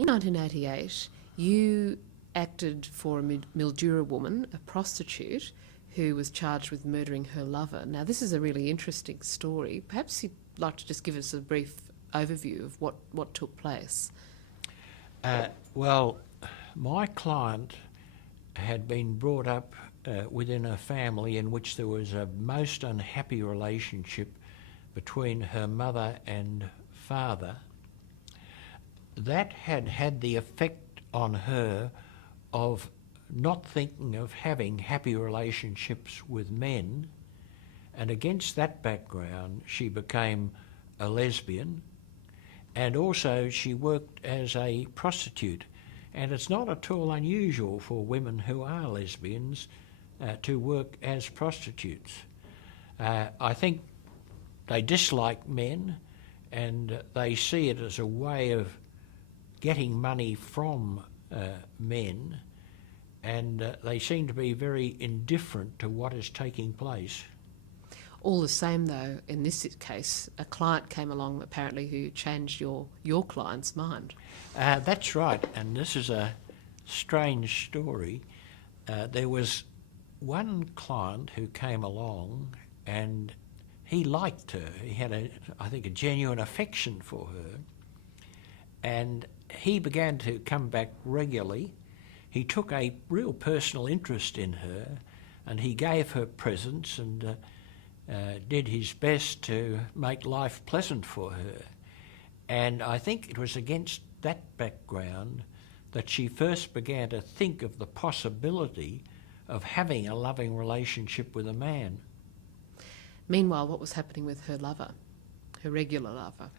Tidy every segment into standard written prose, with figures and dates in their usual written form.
In 1988, you acted for a Mildura woman, a prostitute, who was charged with murdering her lover. Now, this is a really interesting story. Perhaps you'd like to just give us a brief overview of what took place. Well, my client had been brought up within a family in which there was a most unhappy relationship between her mother and father. That had had the effect on her of not thinking of having happy relationships with men, and against that background she became a lesbian, and also she worked as a prostitute. And it's not at all unusual for women who are lesbians to work as prostitutes. I think they dislike men, and they see it as a way of getting money from men, and they seem to be very indifferent to what is taking place. All the same, though, in this case, a client came along apparently who changed your client's mind. That's right, and this is a strange story. There was one client who came along and he liked her. He had, I think, a genuine affection for her, and he began to come back regularly. He took a real personal interest in her, and he gave her presents and did his best to make life pleasant for her. And I think it was against that background that she first began to think of the possibility of having a loving relationship with a man. Meanwhile, what was happening with her lover, her regular lover?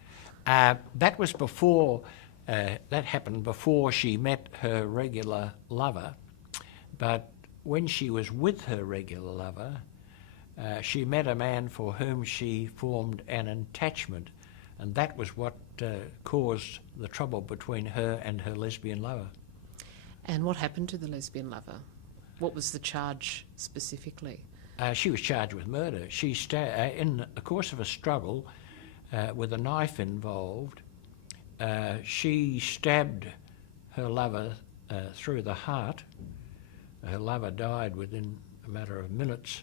That was before, that happened before she met her regular lover, but when she was with her regular lover, she met a man for whom she formed an attachment, and that was what caused the trouble between her and her lesbian lover. And what happened to the lesbian lover? What was the charge specifically? She was charged with murder. She in the course of a struggle with a knife involved, she stabbed her lover through the heart. Her lover died within a matter of minutes,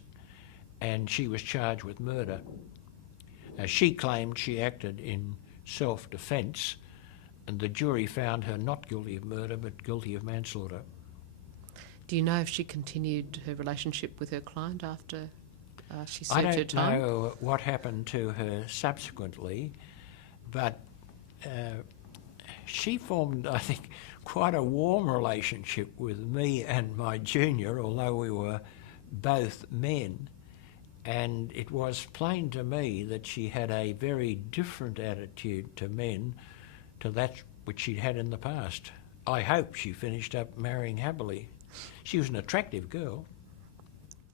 and she was charged with murder. She claimed she acted in self-defence, and the jury found her not guilty of murder but guilty of manslaughter. Do you know if she continued her relationship with her client after she served her time? I don't know what happened to her subsequently, but she formed, I think, quite a warm relationship with me and my junior, although we were both men. And it was plain to me that she had a very different attitude to men to that which she'd had in the past. I hope she finished up marrying happily. She was an attractive girl.